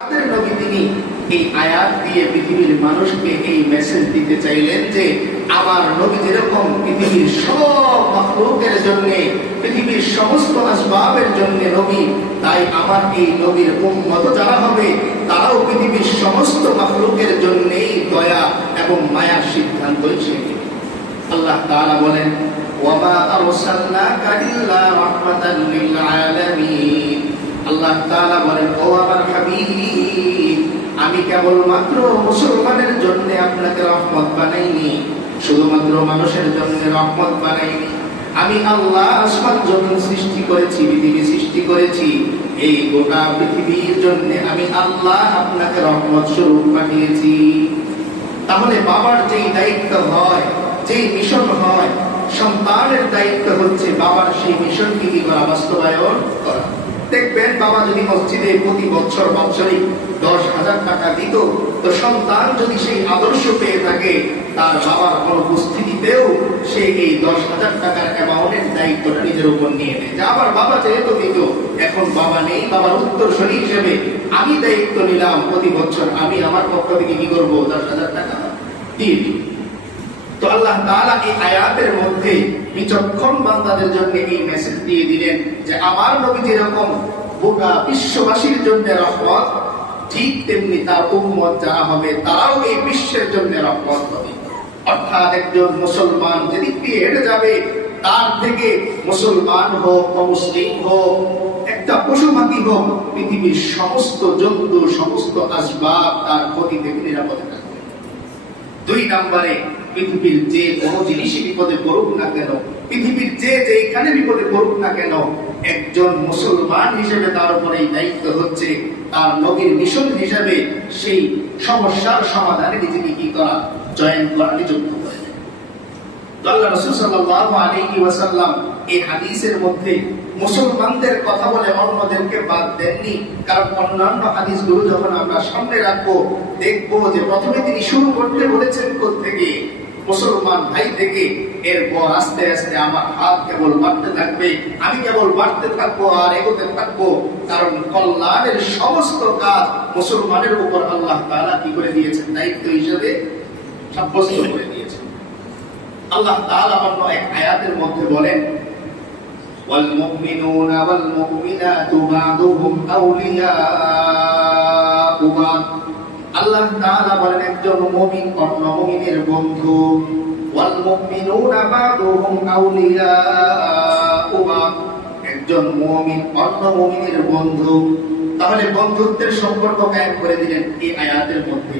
নবী তিনি এই আয়াত দিয়ে পৃথিবীর মানুষকে এই মেসেজ দিতে চাইলেন যে আমার নবী যেরকম পৃথিবীর সব মাখলুকের জন্য, পৃথিবীর সমস্ত আসবাবের জন্য নবী, তাই আমার এই নবীর উম্মত যারা হবে তারাও পৃথিবীর সমস্ত মাখলুকের জন্যই দয়া এবং মায়ার সিদ্ধান্ত হিসেবে। আল্লাহ তাআলা বলেন, ওয়ামা আরসালনাকা ইল্লা রাহমাতাল লিল আলামিন। আল্লাহ তাআলা বলেন, ও আমার হাবিব, আমি কেবলমাত্র মুসলমানের জন্য আপনাকে রহমত বানাইনি, শুধুমাত্র মানুষের জন্য রহমত বানাইনি। আমি আল্লাহ আসমান জমিন সৃষ্টি করেছি, পৃথিবী সৃষ্টি করেছি, এই গোটা পৃথিবীর জন্য আমি আল্লাহ আপনাকে রহমত স্বরূপ পাঠিয়েছি। তাহলে বাবার যেই দায়িত্ব হয়, যেই মিশন হয়, সন্তানের দায়িত্ব হচ্ছে বাবার সেই মিশনকে কি করা, বাস্তবায়ন করা। দেখবেন বাবা যদি মসজিদে প্রতি বছর বাৎসরিক 10,000 টাকা দিত, তো সন্তান যদি সেই আদর্শ পেয়ে থাকে, তার বাবার অনুপস্থিতিতেও সে এই 10,000 টাকার অ্যামাউন্টের দায়িত্বটা নিজের উপর নিয়ে নেয়। যে আবার বাবা যেহেতু দিত, এখন বাবা নেই, বাবার উত্তরসূরি হিসেবে আমি দায়িত্ব নিলাম, প্রতি বছর আমি আমার পক্ষ থেকে কি করবো, 10,000 টাকা দিয়ে দিই। তো আল্লাহ তাআলা এই আয়াতের মধ্যে বিচক্ষণ বান্দাদের জন্য এই মেসেজ দিয়ে দিলেন যে আমার নবী যেরকম গোটা বিশ্ববাসীর জন্য রহমত, ঠিক তেমনি তার উম্মত যারা হবে তারাও এই বিশ্বের জন্য রহমত হবে। অর্থাৎ একজন মুসলমান যেদিক দিয়ে হেঁটে যাবে, তার থেকে মুসলমান হোক, অমুসলিম হোক, একটা পশু পাখি হোক, পৃথিবীর সমস্ত জন্তু, সমস্ত আসবাব তার ক্ষতি থেকে নিরাপদে থাকবে। 2 নম্বরে, পৃথিবীর যে কোনো জিনিসই বিপদে পড়ুক না কেন, পৃথিবীর যে যেখানে বিপদে পড়ুক না কেন, একজন মুসলমান হিসেবে তার উপরে এই দায়িত্ব হচ্ছে তার নবীর মিশন হিসেবে সেই সমস্যার সমাধানে নিজেকে কি করা, জয়েন করা, নিযুক্ত করে। আল্লাহ রাসূল সাল্লাল্লাহু আলাইহি ওয়াসাল্লাম এই হাদিসের মধ্যে মুসলমানদের কথা বলে অন্যদেরকে বাদ দেননি। কারণ অন্যান্য হাদিসগুলো যখন আমরা সামনে রাখবো, দেখবো যে প্রথমে তিনি শুরু করতে বলেছেন কোত্থেকে, মুসলমান ভাই থেকে। এরপর আস্তে আস্তে আমার হাত কেবল বাড়তে থাকবে, আমি কেবল বাড়তে থাকবো আর এগোতে থাকবো। কারণ কল্যাণের সমস্ত কাজ মুসলমানের উপর আল্লাহ তাআলা কি করে দিয়েছেন, দায়িত্ব হিসেবে সাব্যস্ত করে দিয়েছেন। আল্লাহ তাআলা অন্য এক আয়াতের মধ্যে বলেন, ওয়াল মুমিনুনা ওয়াল মুমিনাতু বা'দুহুম আউলিয়াউ বা'দ। আল্লাহ তাআলা বলেন একজন মুমিন অন্য মুমিনের বন্ধু। ওয়াল মুমিনুনা বা'দুহুম আউলিয়াউ বা'দ, একজন মুমিন অন্য মুমিনের বন্ধু। তাহলে বন্ধুত্বের সম্পর্ক কায়েম করে দিলেন এই আয়াতের মধ্যে।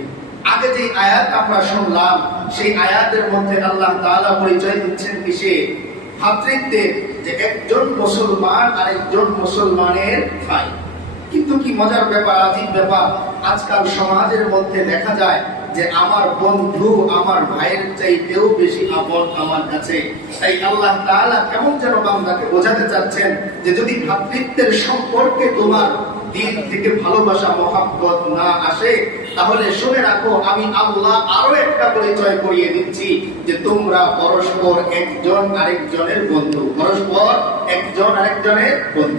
আগে যে আয়াত আমরা শুনলাম, সেই আয়াতের মধ্যে আল্লাহ তাআলা পরিচয় দিচ্ছেন কিসে, ভ্রাতৃত্বের, যে একজন মুসলমান আরেকজন মুসলমানের ভাই। কিন্তু কি মজার ব্যাপার, আজীব ব্যাপার, আজকাল সমাজের মধ্যে দেখা যায় যে আমার বন্ধু আমার ভাইয়ের চাইতেও বেশি আপন আমার কাছে। তাই আল্লাহ তাআলা কেমন যেন বান্দাকে বোঝাতে চাচ্ছেন যে যদি ভ্রাতৃত্বের সম্পর্কে তোমার দিল থেকে ভালোবাসা, মহব্বত না আসে, তাহলে শুনে রাখো আমি আল্লাহ আরো একটা পরিচয় করিয়ে দিচ্ছি যে তোমরা পরস্পর একজন আরেকজনের বন্ধু, পরস্পর একজন আরেকজনের বন্ধু।